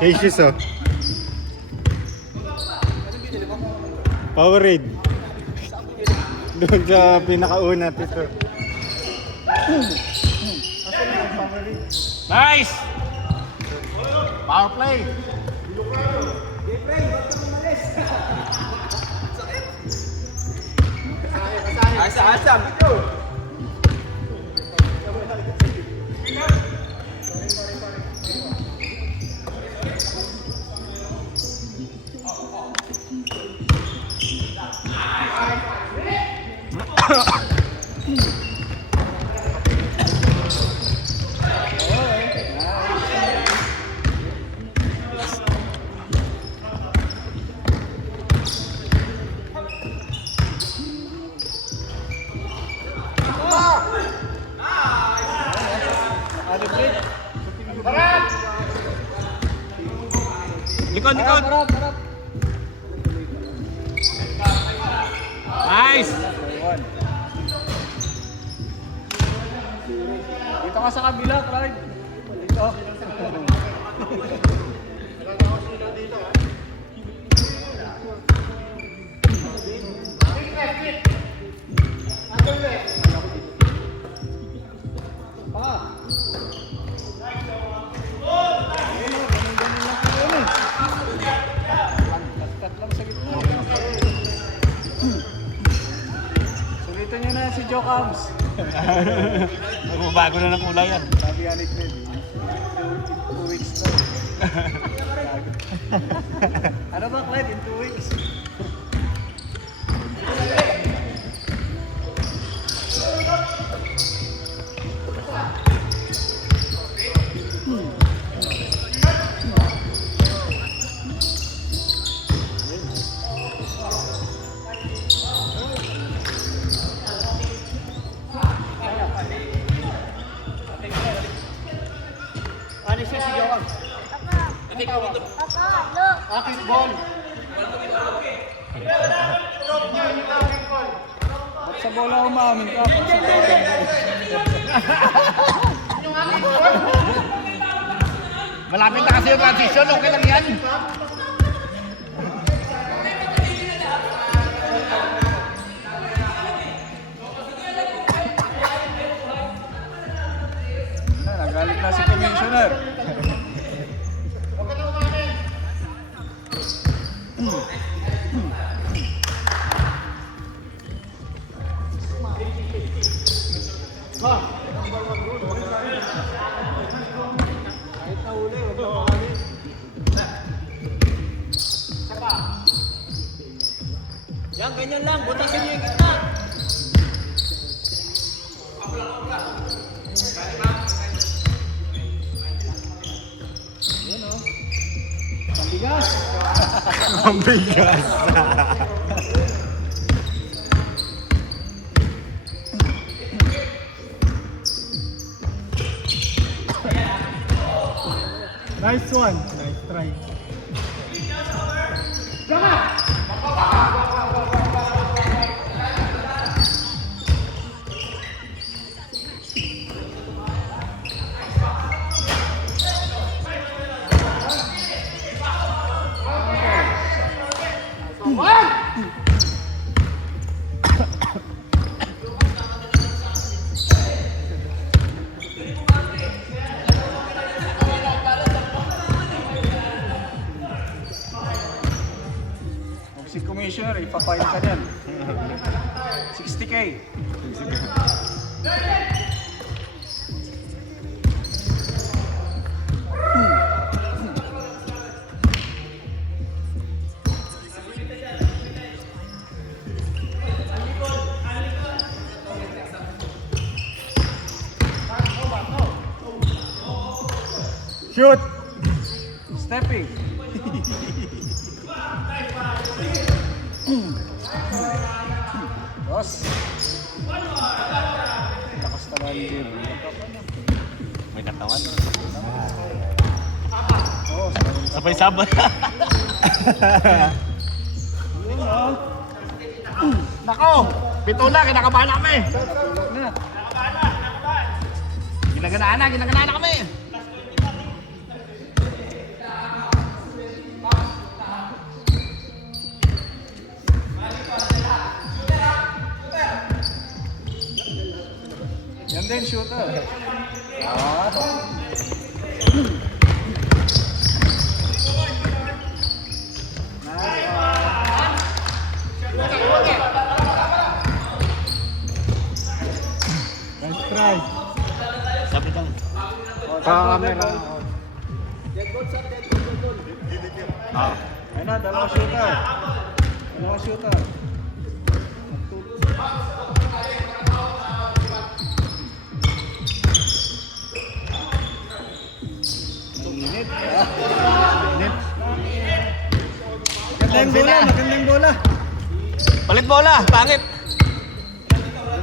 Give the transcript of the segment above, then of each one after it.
Jesus oh. Powerade. Doon sa pinakauna ito. Nice! Power play! Asam. Likod! Nice! Dito ka sa kabila, Clyde. Dito. Sulitan nyo na si Joe Cams. Magbabago na ng kulay yan. Sabi Anik Ned, 2 weeks na. Ano ba, Clyde? In 2 weeks? Ano siya si Joe Cams? Akit ball. Ba't sa bola umamin ka? Malapit na kasi yung transition, okay lang yan. Nagalit na si Commissioner. Kahit nahuli, huwag na makalit. Yan, ganyan lang. Butasin niyo yung gitna. Yan o. Pambigas. Ang bigas. Nice one. Nice try. Si Commissioner, ipapain ka niyan. 60K. Shoot! Stepping. Dos. Takas naman din. May katawan. Oo, Sabay-sabay. Nako! Pito na, kinakabahan na kami. na. Ginaganaan na kami. shooter. Ah. Nice try. Sabi lang. Pa-camera. Ayun na, dalawa shooter. Dalawa shooter. Init. Init. Magandang bola, magandang bola. Palit bola, pangit.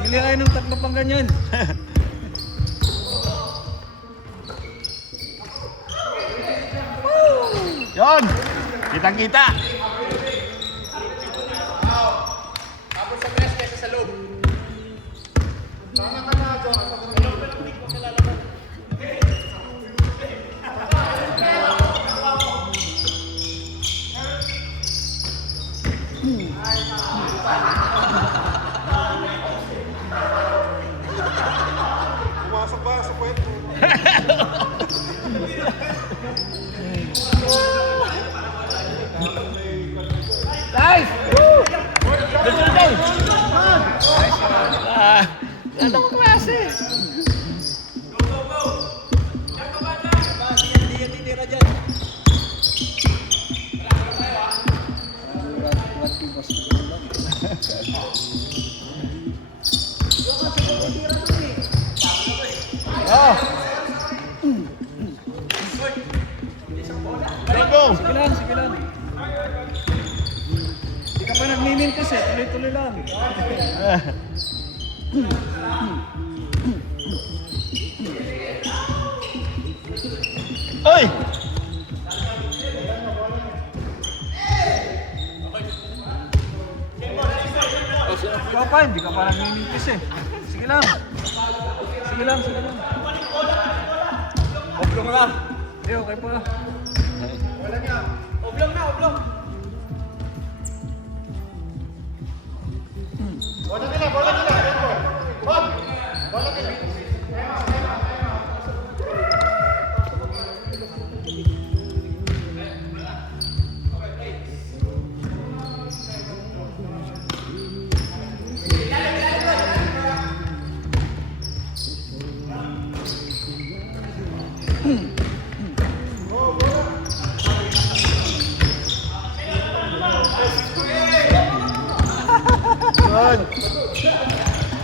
Bumili kayo ng tatlo pang ganyan. Yon! Kitang-kita. Pumasok ba sa puwet? Nice! Woo! Dito. Ano ko klase? Oh! Go! Sige lang, sige lang. Hindi ka pa nagmimintis eh, tuloy-tuloy lang. Oy! Ikaw pa, hindi ka pa nagmimintis eh. Sige lang. Sige lang, sige lang. Oblong lang. Hindi, okay pa. Oblong na, oblong.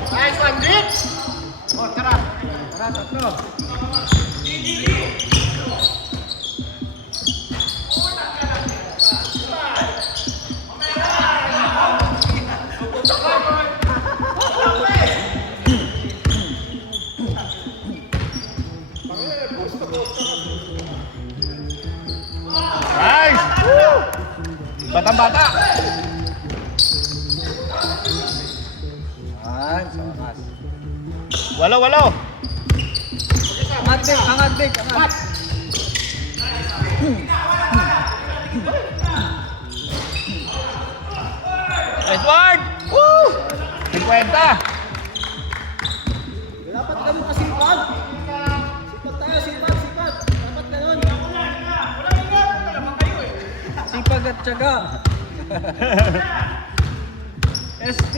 Nice one, Dick! Oh, tara. Tara, tatlo. Nice! Woo! Batang-bata! Yan, sakas. Walo! Angat, Big, angat, Big, angat. Nice one! Woo! 50! Dapat ganun kasipag. Sipag tayo, sipag. Dapat ganun. Sipag at tiyaga. ST.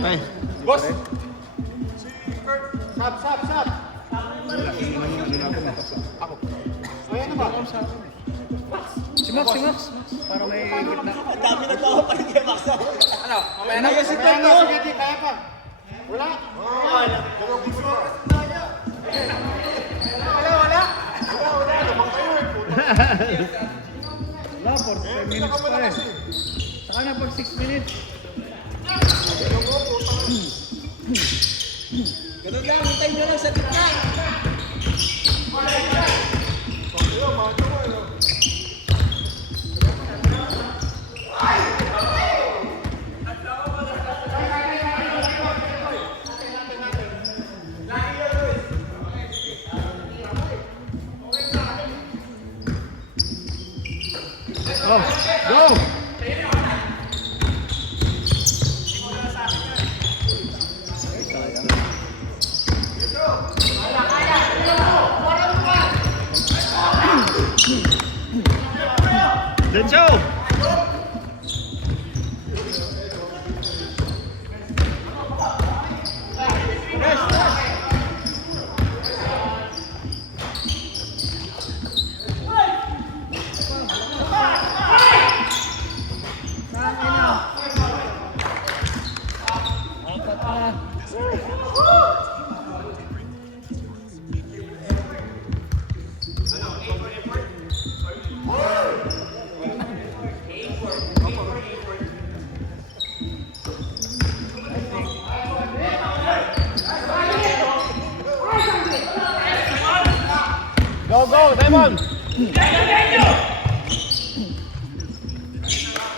Ate. Boss! Sap! Ako. Ayan na ba? Si Max. Para may gitna. Ang dami nagbawa pa rin kay Max. Ano? Mamaya na. Sige, di, kaya pa. Wala. Wala. Wala, 45 minutes pa eh. Saka na pag 6 minutes. Ganun lang, hintayin nyo lang sa gitna. Go! Let's go! Go, Diamond!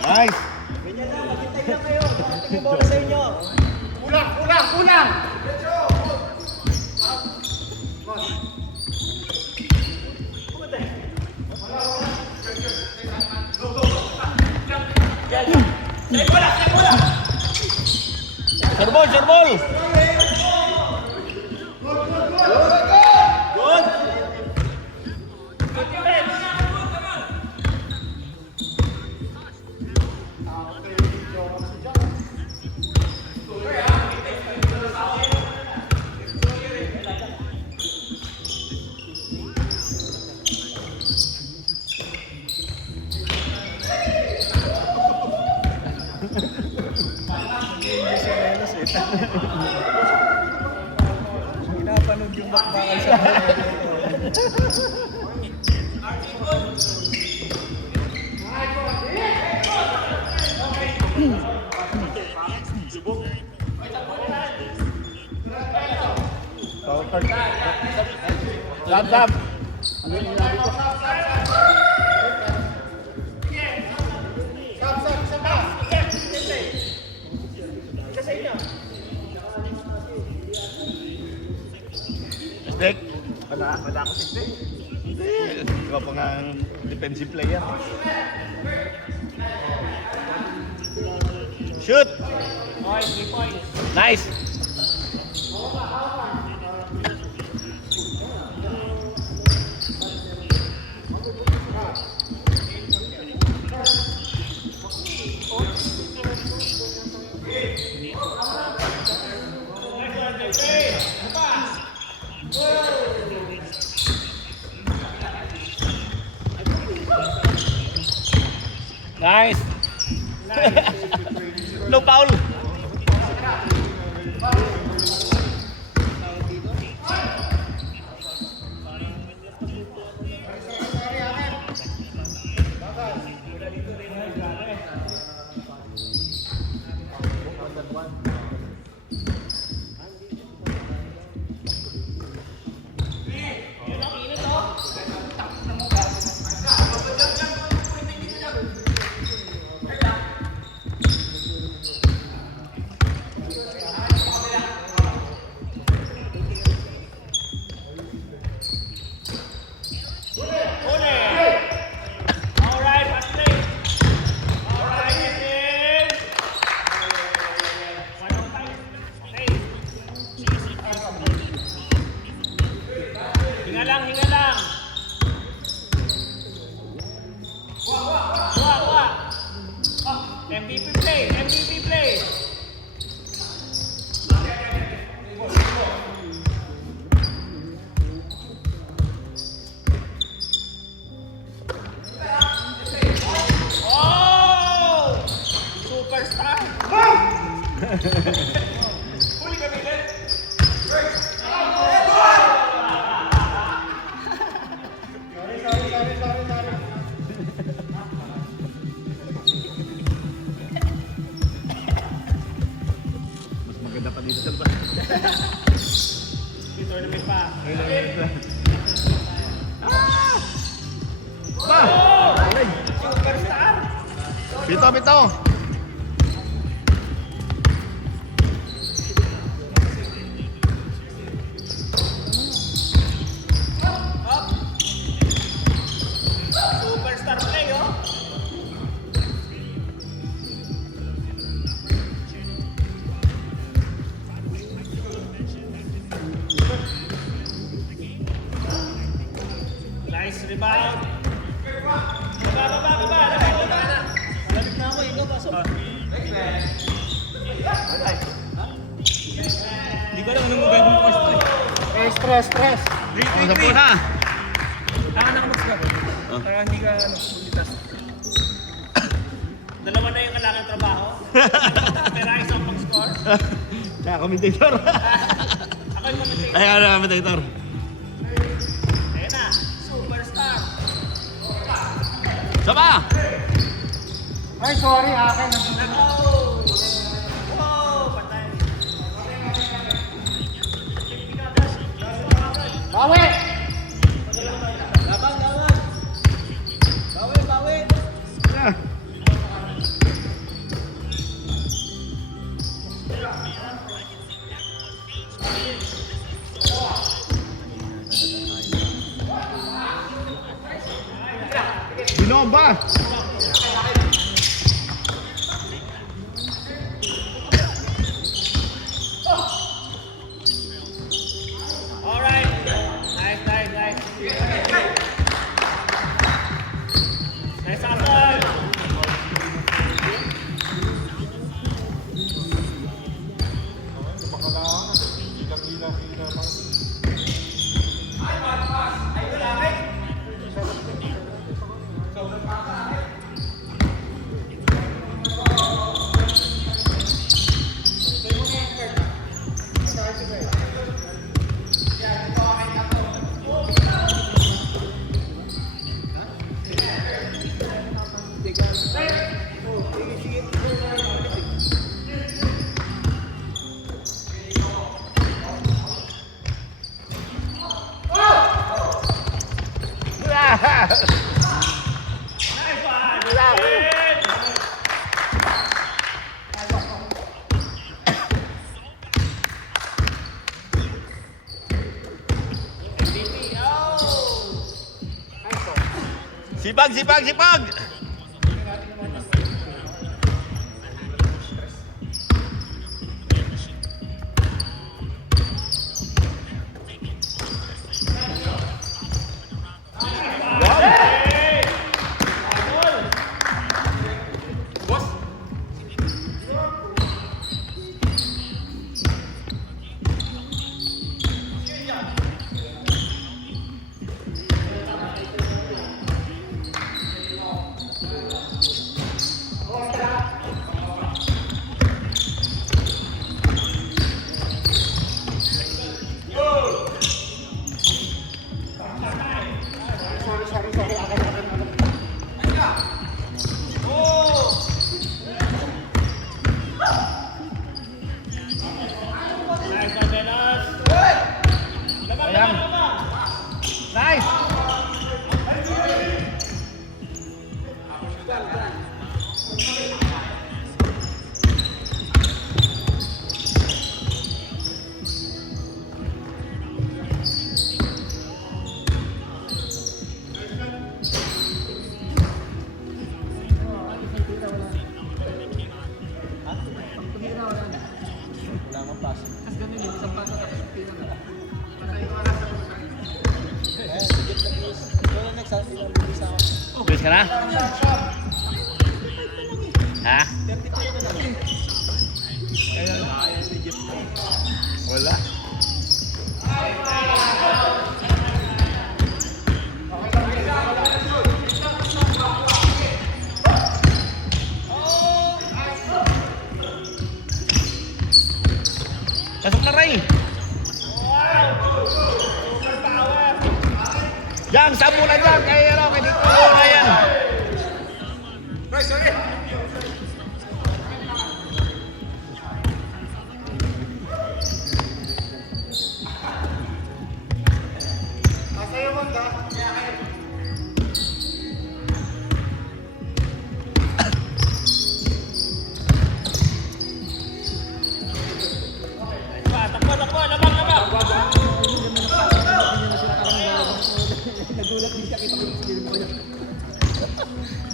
Nice! Ganyan lang, maghintay lang kayo. Darating yung bola sa inyo. Kulang! Serbol! Pinapanood yung bakbakan sa Sab! Stick? Wala ako si Stick. Ikaw pa nga ang defensive player. Shoot! Nice! Nice! No foul! Hinga lang. Wah. MVP play. tournament pa. Ba! Superstar! Pito, pito! Superstar play, oh! Nice rebound. Baba na. Lamig na ako, ikaw pasok. Hindi ko alam anong mobile mo first play. Stress. Ano po ha? Anak mo sa para hindi ka ulitas. Dalawa na yung kailangan trabaho. Pero ayos ang pag-score. Kaya commentator. Ako yung commentator. Ay, ano commentator? Ayan na, superstar. Saba! Ay, sorry, akin. Oh! Wow! Patay. Bawi! Labang. Bawi. Ah. Binomba! Alright. Nice. Nice hustle. Sipag! Sorry, akin. Nice, Melos. Labang. Nice! Bilis ka na? Ha? Wala. Pasok na Ray! Yang, sabo na dyan! Kaya ano, kay dito na yan!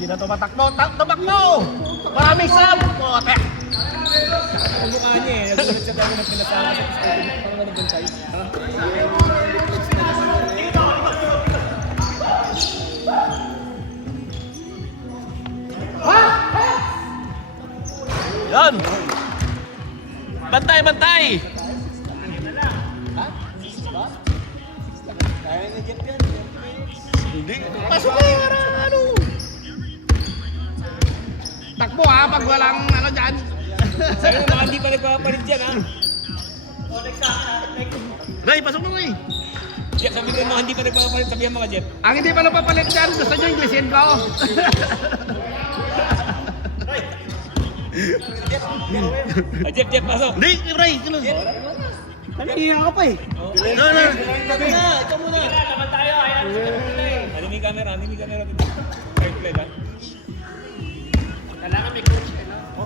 na tumatakbo. Tumakbo! Maraming sab! Bote! Ang mukha niya eh. Nagulat siya tayo ng pinasama sa pistol. Parang nagbantay. Ha? Yan! Bantay, bantay! Kaya na Jeff yan. Hindi. Pasok kayo, ano? Takbo ha, pag walang ano dyan. Sa'yo mga hindi pa nagpapalit dyan ha. Ray, pasok na Ray. Jeff, sabi ko yung mga hindi pa nagpapalit. Sabihan mga Jeff. Ang hindi pa napapalit dyan, gusto nyo Inglesin ko. Jeff, pasok. Hindi, Ray, kilo. Kanina ka pa eh. No. Ikaw muna. Naman tayo. Ano may camera? Right play ba?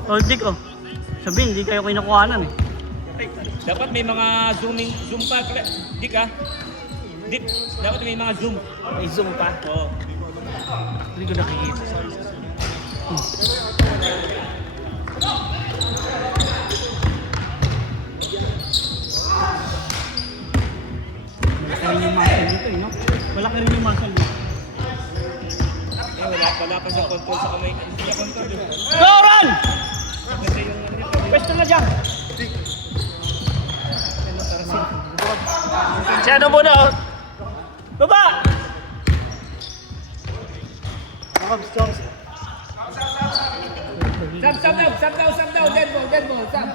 Oh, Dick oh. Sabihin, hindi kayo kinukuhanan eh. Dapat may mga zoom pa. Dik ha? Dik, dapat may mga zoom. May zoom pa? Oo. Hindi ko nakikita. Malaki rin yung muscle nito eh, no? Malaki rin yung muscle nito. Wala pa siya control sa kamay. Hindi niya control yun. Go, run! Maganda yung ano niya. Pwesto na dyan! Siya muna oh! Baba! Sab daw. Dead ball. Sab.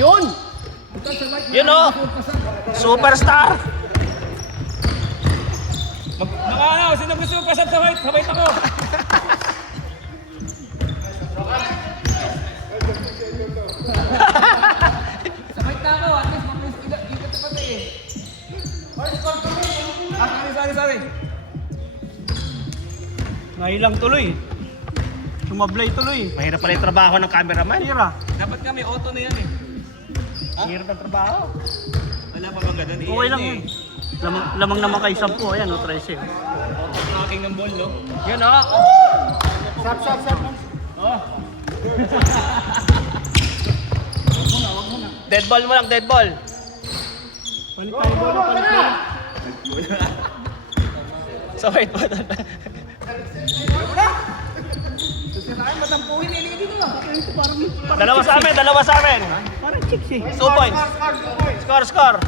Yun! Yun oh! Superstar! Sino gusto mo pasab sa white? Sa white ako. Sa white na ako. At least ikot sa pati eh. Sorry. Nailang tuloy. Sumablay tuloy. Mahirap pala yung trabaho ng cameraman. Hira. Dapat kami auto na yan eh. Mahirap ang trabaho. Wala pa bang ganun eh. Okay lang yun. Lamang naman kay 10. Ayan, o 13. Auto tracking ng ball, no? Yun oh! Sab. Dead ball mo lang, dead ball. Palit tayo bola, palit tayo. So wait po. Dalawa sa amin. Parang chicks eh. 2 points. Score.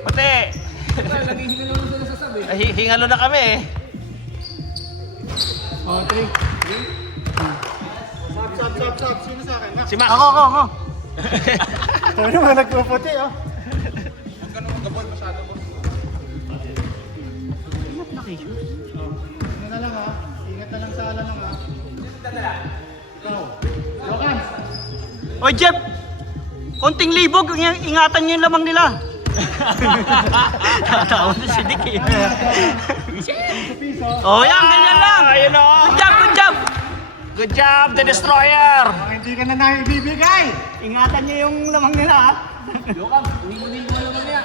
Pati. Hingalo na kami eh. Oh, 3. Sab. Sino sa akin? Si Max. Ako. Ito naman nagpuputi, oh. Ano na lang, ha? Ingat na lang sa ala lang, ha? Ikaw. Jokans. Oy, Jeff! Konting libog, ingatan niyo yung lamang nila. Tatawa na si Dick eh. Oh, yan, ganyan lang. Ayun oh. Good job! Good job, the destroyer. Hindi ka na naibibigay. Ingatan niyo yung lamang nila ha. Lokam, uwi mo din mo naman niya.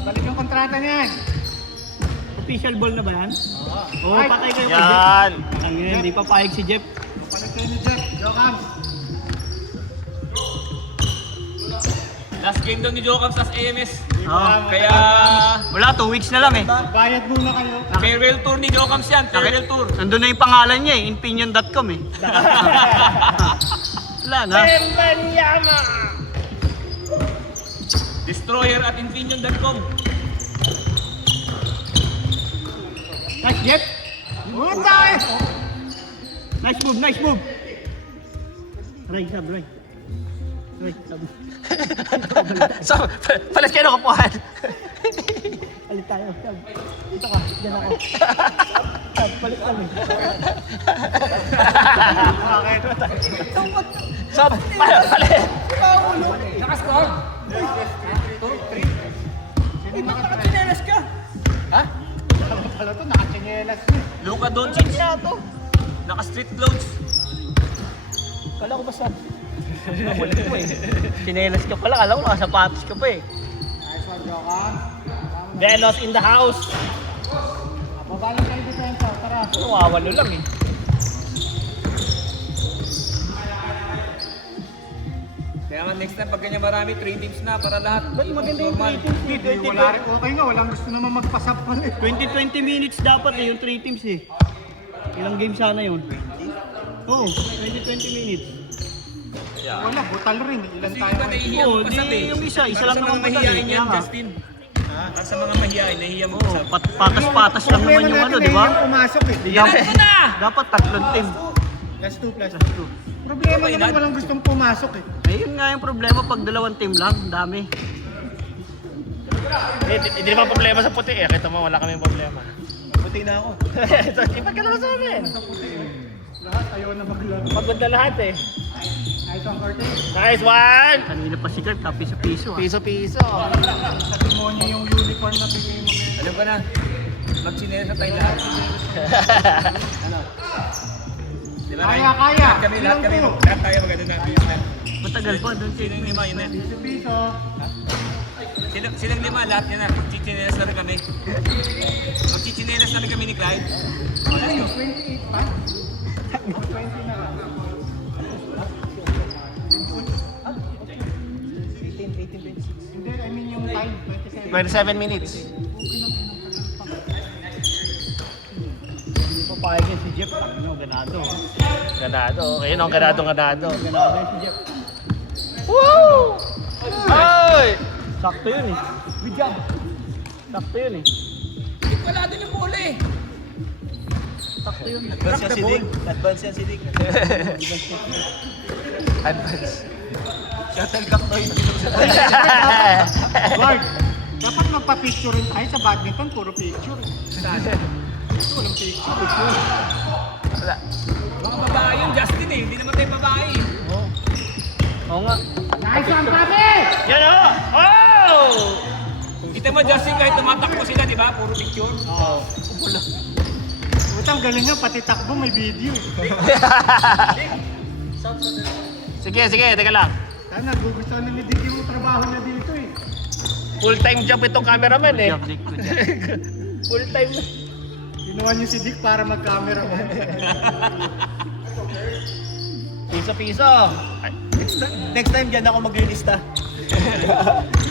Balik yung kontrata niyan. Official ball na ba yan? Oo, patay kayo kay Jeff. Yan. Ang hindi pa payag si Jeff. Palit kayo ni Jeff. Jokans. Last game daw ni Jokams as AMS. Oo. Kaya Wala, 2 weeks na lang eh. Bayad muna kayo. farewell tour ni Jokams yan. Farewell tour. Nandun na yung pangalan niya eh, inpinion.com eh. Wala na. Bembanyama. Destroyer at Infineon.com. Nice, Jeff. Punta eh! Nice move. Ray, sab. So, palit kayo ng kapuhan. Palit tayo, sab. Dito ka, dyan ako. Sab, palit kami. So, palit. Nakascore. Sino naka-chinelas ka? Ha? Ano pala to? Naka-chinelas na. Luka Doncic. Naka-street clothes. Kala ko basta. Wala ko eh. Chinelas ka pala, kala ko nakasapatos ka pa eh. Nice one, Jokan. Velos in the house. Babalang kayo depensa. Tara. Nawawalo lang eh. Kaya nga next time pag ganyan marami, 3 teams na para lahat. Ba't maganda yung normal. 3 teams? Wala rin. Okay nga. Walang gusto naman magpasap pa eh. 20 minutes dapat eh, yung 3 teams eh. Ilang game sana yun? Oo, 20 minutes. Wala. Butal rin. Ilan Kasi tayo iba nahihiya Oo, mo pasabi. di yung isa Para lang sa naman mga mahihain madali, yan, kaya nga. Justin. Para sa mga mahihain, nahihiya mo Oo, pasabi. patas-patas lang naman yung ano, di ba? Yung pumasok eh. Yan mo na! Dapat tatlong team. Plus 2. Problema Okay, naman Nad. walang gustong pumasok eh. Ayun nga yung problema pag dalawang team lang, dami. Hindi naman problema sa puti eh. Kita mo, wala kaming problema. Puti na ako. So, ipat ka naman sa amin. Lahat ayaw na maglaro. Pagod na lahat eh. Nice one, Curtis. Nice one! Kanina pa si Kurt, piso-piso ah. Piso-piso. Testimonya yung uniform na bigay mo. Alam ko na, mag-chinelas na tayo lahat. Di ba, Ryan? Kaya. Lahat kami, lahat tayo maganda na. Matagal pa doon. Sinong lima, yun na. Piso. Silang lima, lahat yan na. Magchichinelas na rin kami. Magchichinelas na rin kami ni Clyde. Oh, let's go. 28 pa? 20 na lang. 18, Hindi, I mean yung time, 27. 27 minutes. Hindi pa pahingin si Jeff, ano, ganado. Ganado. Ayun ang ganado. Ganado yun si Jeff. Woo! Ay! Sakto yun eh. Good job. Sakto yun eh. Wala doon yung bola eh. Sakto yun. Advance yan si Dick. Advance yan si Dick. Advance. Shuttlecock to yun. Lord, dapat magpa-picture rin tayo sa badminton, puro picture. Ito, walang picture. Wala. Mga babae yun, Justin eh. Hindi naman tayo babae eh. Oo nga. Nice one, papi! Yan o! Oh! Kita mo, Justin, kahit tumatakbo sila, di ba? Puro picture. Oo. Utang galing nga, pati takbo may video. Sige, teka lang. Sana, gugustuhan na ni Dick yung trabaho niya dito eh. Full-time job itong cameraman eh. Good job, Dick. Full-time. Ginawa niyo si Dick para mag-camera mo. Piso-piso. Ay, Next time dyan ako maglilista.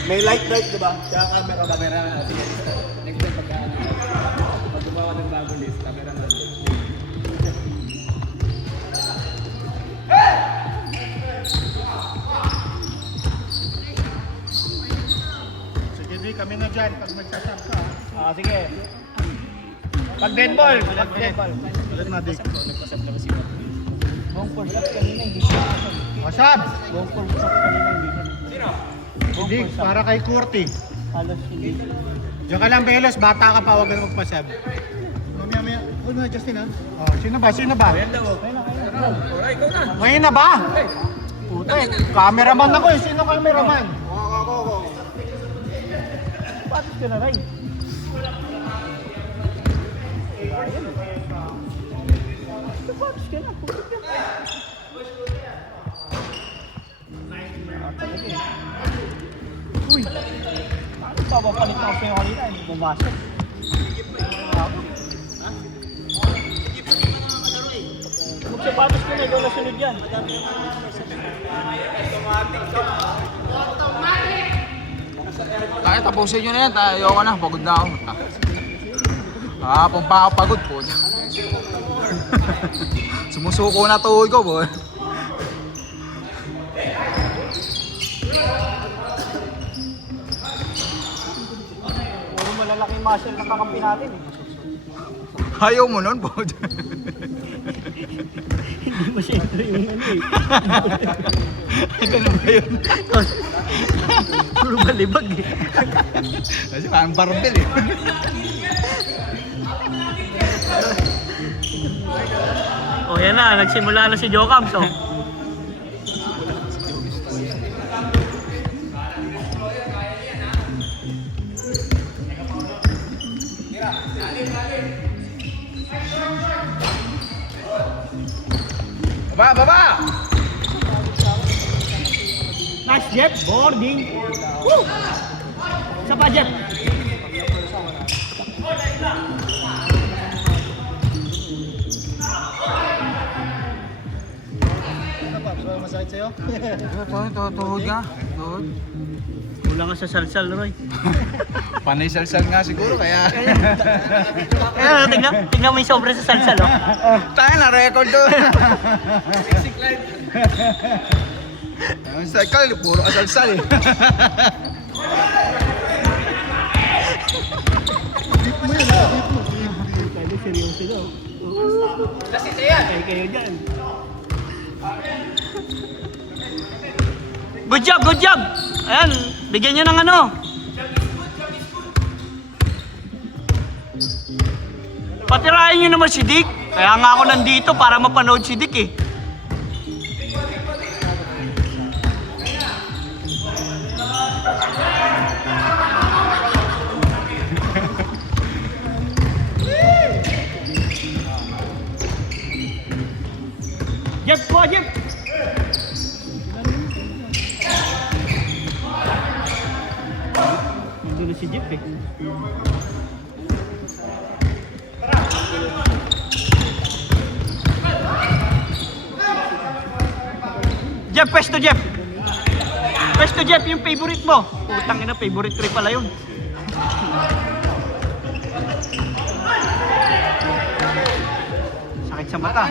May light, di ba? Kaya camera. Sige, next time pag gumawa ng bagong list, camera na. Sige Dick, kami na dyan pag magsasab ka. Ah, sige. Pag dead ball. Ulit na Dick. Nagpasap naman si Juan. Bong for shot kanina, hindi siya. Masab! Bong for shot kanina, hindi siya. Sino? Si Dick, para kay Curti. Halos hindi. Diyan ka lang, Belos. Bata ka pa, huwag ka na magpasab. Mamaya. Huwag na, Justin ha. Oh, sino ba? Ayan daw. Alright, ikaw na. Ngayon na ba? Puta eh. Cameraman ako eh. Sino cameraman? Patis ka na, Ray. Patis ka na, putik ka. Uy! Ano papapalit ako sa'yo kanina? Hindi pumasok. Magsapatos ka na, ikaw na sunod yan. Kaya tapusin nyo na yan, ayoko na, pagod na ako. Pumpa ako pagod po. Sumusuko na tuhod ko po. Puro malalaking muscle na kakampi natin eh. Ayaw mo nun po. Hindi mo siyempre yung ano eh. Ganun ba yun? Puro balibag eh. Kasi parang barbell eh. O yan na, nagsimula na si Jocams oh. Baba! Nice, Jeff. Boarding. Woo! Isa pa, Jeff. Ano pa? So, masakit sa'yo? Tuhod nga. Tuhod. Kulang ka sa salsal, Roy. Panay salsal nga siguro, kaya... Kaya tingnan mo yung sobre sa salsal, oh. Tayo na, record to. Ang cycle, puro kasalsal eh. Sabi, seryoso daw. Kasi yan. Kayo dyan. Good job, good job! Ayan, bigyan nyo ng ano. Patirahin nyo naman si Dick. Kaya nga ako nandito para mapanood si Dick eh. Jeff, kuha Jeff! Nandun na si Jeff eh. Jeff, pwesto Jeff! Pwesto Jeff, yung favorite mo. Putang ina, favorite trip pala yun. Sakit sa mata.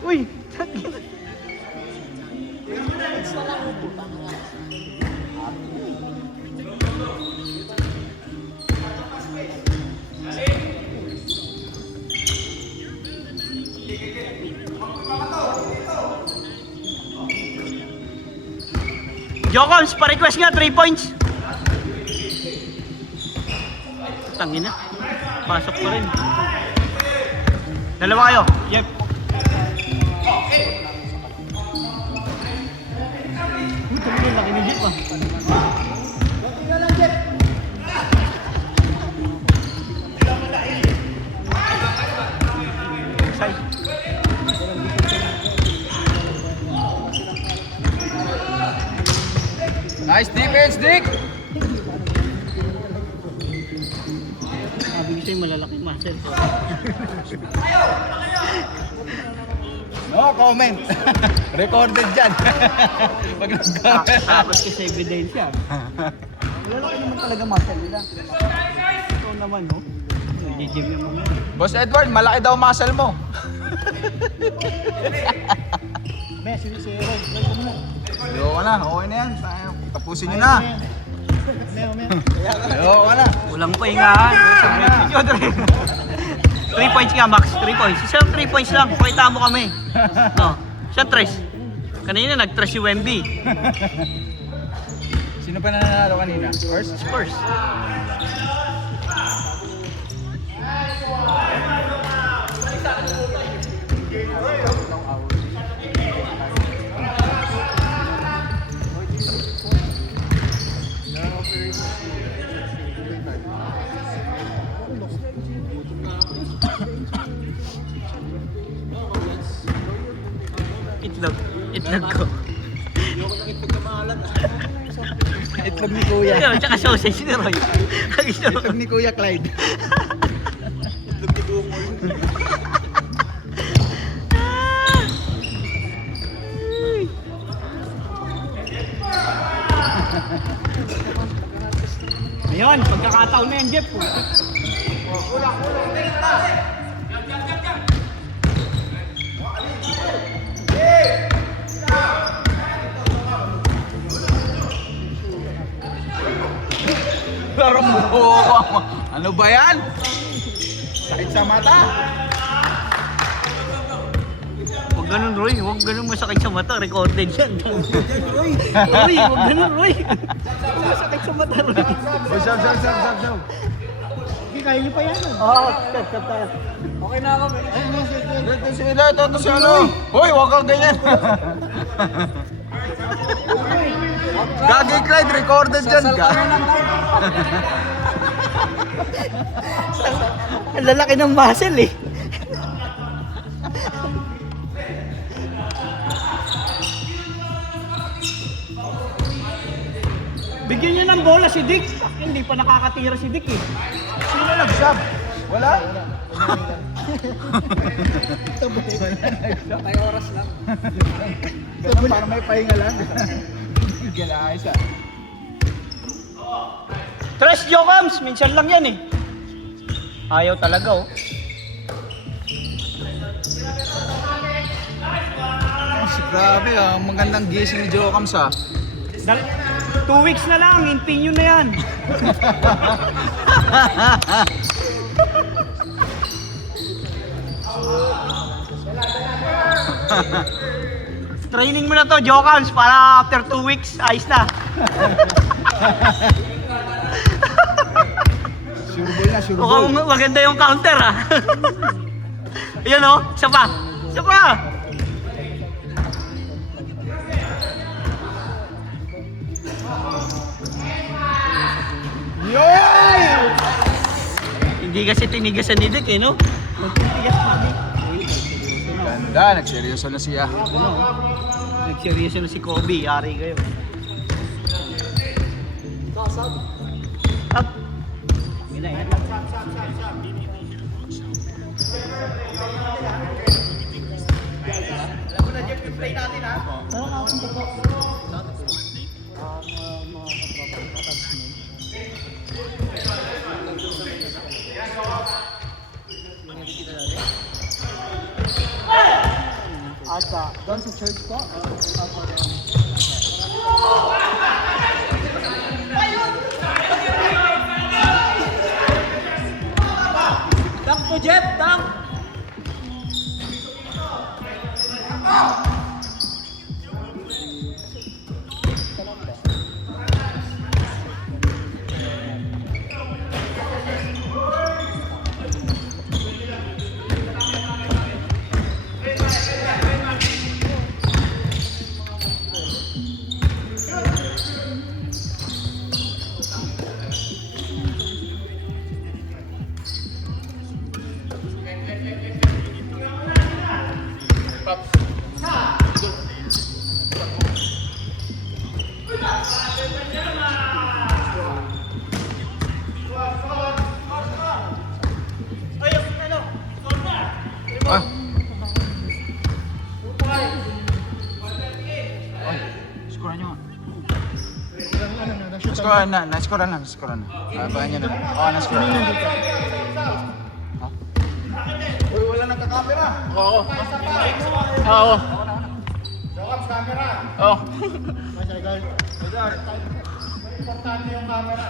Uy! Jokons, pa-request nga, 3 points. Tangina. Pasok pa rin. Dalawa kayo. Yep. Uy, tangina, laki ni Jeep ah. Nice defense, Dick! Sabi ko sa'yo, malalaking muscle. No comment. Recorded dyan. Pag nag-comment. Tapos kasi ebidensya. Malalaki naman talaga muscle nila. Ito naman, no? Nag-gym naman yun. Boss Edward, malaki daw muscle mo. May, si Roy. Roy, ko muna. Ayoko na, okay na yan. Tapusin nyo na. May. Ayoko na. Walang pahingahan. 3 points nga, Max. 3 points. Isang 3 points lang. Pakita mo kami. No. Isang 3. Kanina nag-3 si Wemby. Sino pa nananalo kanina? First? Spurs. Itlog ko. Itlog ni Kuya. Ayun, tsaka sausage ni Roy. Itlog ni Kuya Clyde. Ayun, pagkakataon na yan, Jeff. Laro mo. Ano ba yan? Sakit sa mata. Huwag ganun, Roy. Huwag ganun masakit sa mata. Recorded yan. Roy, huwag ganun, Roy. Masakit sa mata, Roy. Saw. Hindi, kaya niyo pa yan. Oo, stop tayo. Okay na ako. Ito si ano. Hoy, huwag kang ganyan. Gagi Clyde, recorded dyan ka. Ang lalaki ng muscle eh. Bigyan niyo ng bola si Dick. Hindi pa nakakatira si Dick eh. Sino nag-sub? Wala? May oras lang. Ganun, parang may pahinga lang. Galayos ah. Tres Jokams, minsan lang yan eh. Ayaw talaga oh. Grabe ah, magandang gising ni Jokams ah. 2 weeks na lang, hintayin nyo na yan. Training mo na to, Jokams, para after 2 weeks, ayos na. Sure Mukhang maganda yung counter ah. Ayan oh, isa pa. Isa pa. Hindi kasi tinigasan ni Dick eh, no? Tinigas pa ni. Ganda, nagseryoso na siya. Nagseryoso na si Kobe, yari kayo. Up. Yun na, yan. Alam mo na, Jeff, yung play natin ha? Asa, doon sa church ko? Dunk to Jeff, dunk! Ah. Score nyo. Score na. Abangan nyo na. Na-score na. Uy, wala nagka-camera. Oo. Jokams, camera. Oo. Importante yung camera.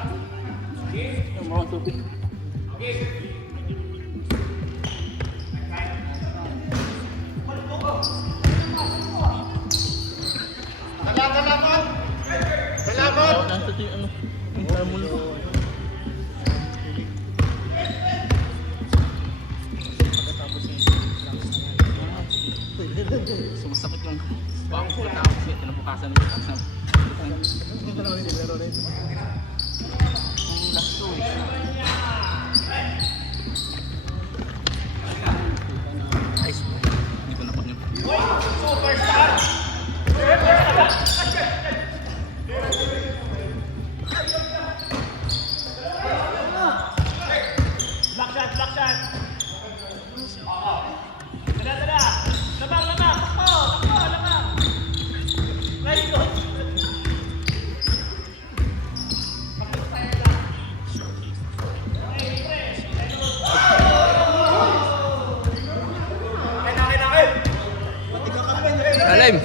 Sumasakit yung bawang ko tapos kinabukasan ng last 2 weeks. Nice. Hindi ko napag niyo. Alim.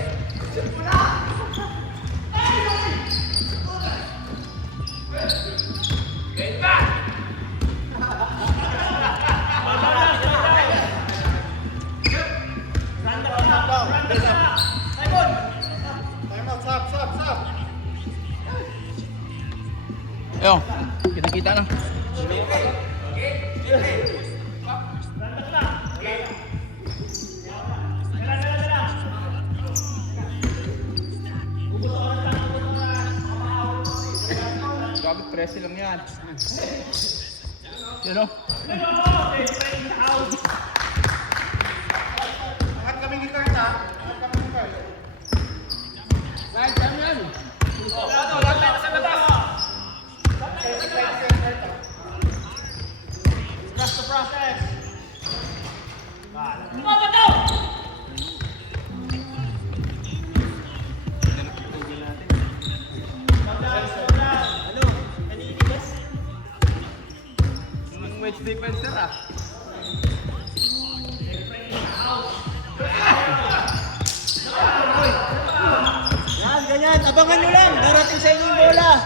Yo, kita-kita na. Grabe, 13 lang yan. Yun o. Lahat kami ni Kurt ha. Lahat kami ni Kurt. Trust the process. Wedge defenser ah. Yan, ganyan. Abangan nyo lang. Darating sa inyo yung bola.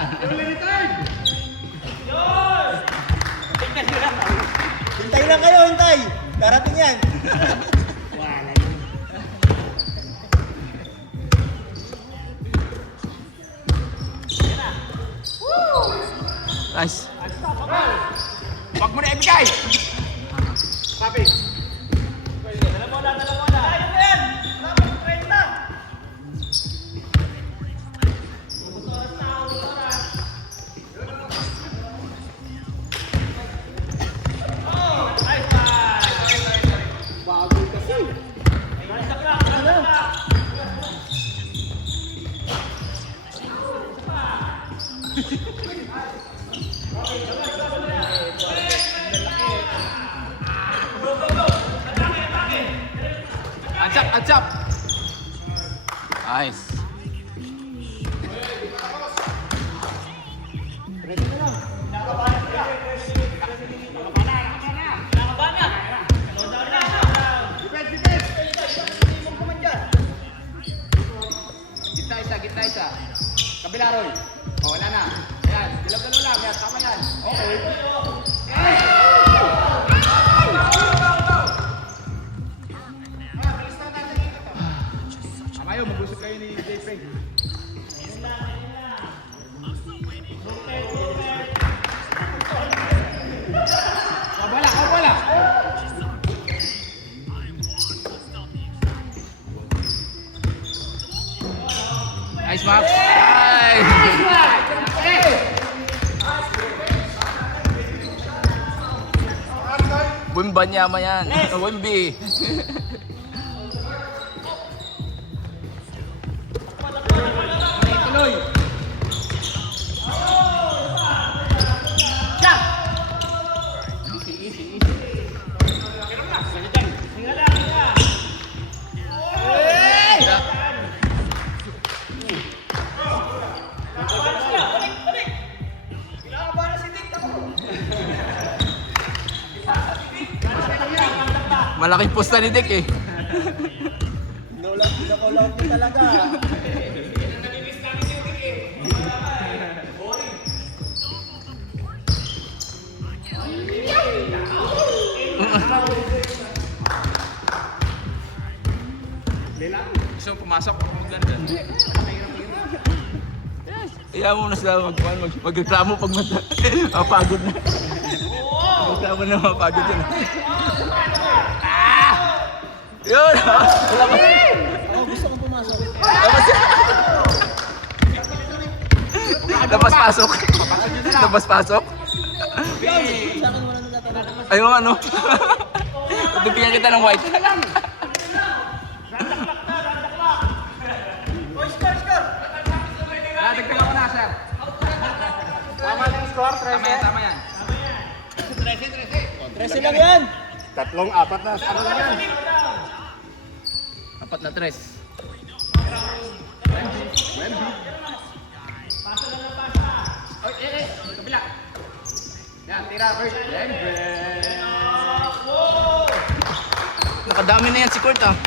Hintay lang kayo, hintay. Darating yan. Nice. Wag mo na ibigay! Sabi. Atchap! Nice. Gitna isa. Kabila, Roy. O, wala na. Ayan, dilaw-dalaw lang. Yan, tama yan. Okay. Amayo, mag-usap kayo ni Jay Frank. Wala. Nice, Max. Nice. Wimba niya yan. Wimby. Tuloy. Malaking posta ni Dick eh. Nakulot din talaga. Gusto mo pumasok? Maganda. Kaya mo na sila magreklamo pag mapagod na. Magreklamo na mapagod yun. Yun! Wala pa. Ako gusto kong pumasok. Labas-pasok. Labas-pasok. Sa akin wala nang natanong. Ayun ano. Pagpipigyan kita ng white. Dagdagan ko na, sir. Tama na yung score, 13. Tama yan. 13 lang yan. 3-4 na. Ano lang yan? 4 na 3. Kabila. Yan, tira, Bert. Nakadami na yan si Kurt ah.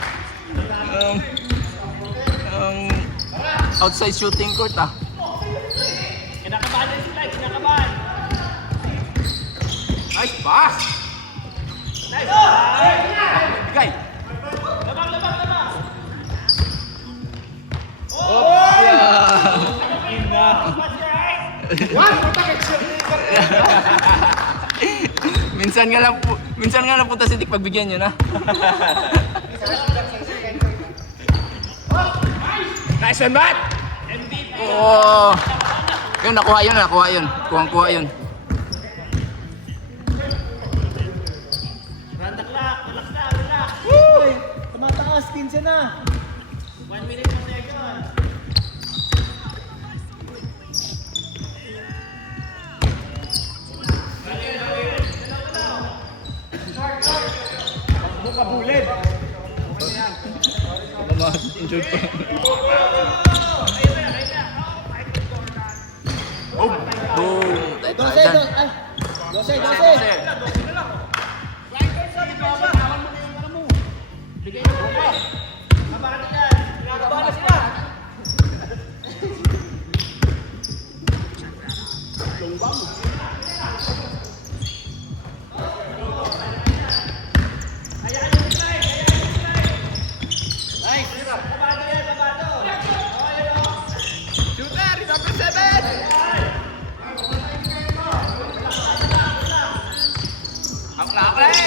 Outside shooting Kurt ah. Kinakabahan din sila, kinakabahan. Nice pass! Bigay! Minsan nga lang punta si Dick pagbigyan nyo na. Nice one, Matt! Oh. Yun, nakuha yun. Kuha yun. 15 na. 1 minute per second. Enjoy pa. Dose. Shooter, number 7! Ang laki!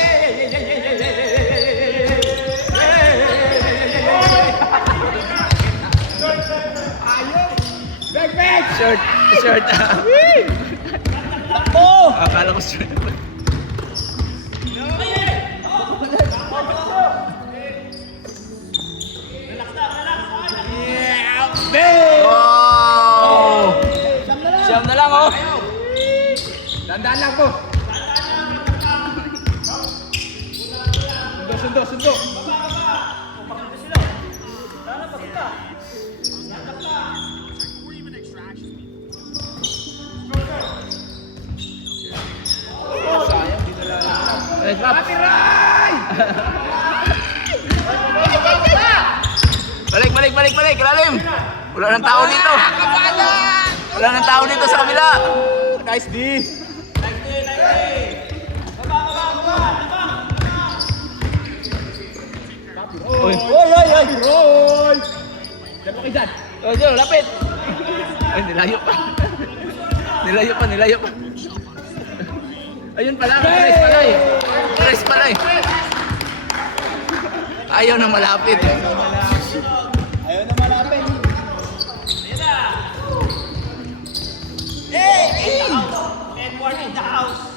Short. Akala ko short. Wow! Siyam na lang, oh. Dandaan lang po. Sundo. Balik, lalim. Wala nang tao dito. Wala nang tao dito sa kabila. Nice D. Oy. Roy! Diyan mo kayo dyan. Oh, Joe, lapit. Ay, nilayo pa. Nilayo pa. Ayun pala, press pala eh. Ayaw na malapit. Edward in the house.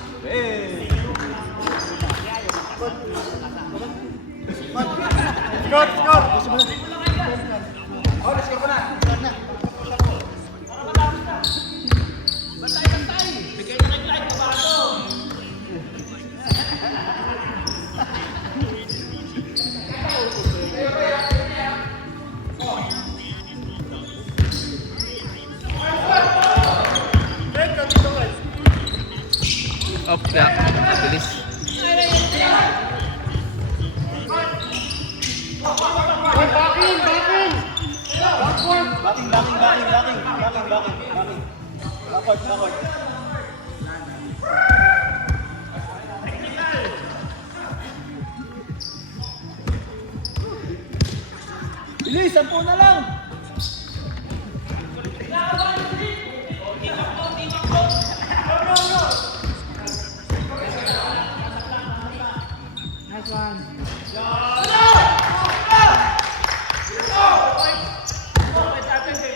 Op, ya. Bilis. Bilis, 10 na lang.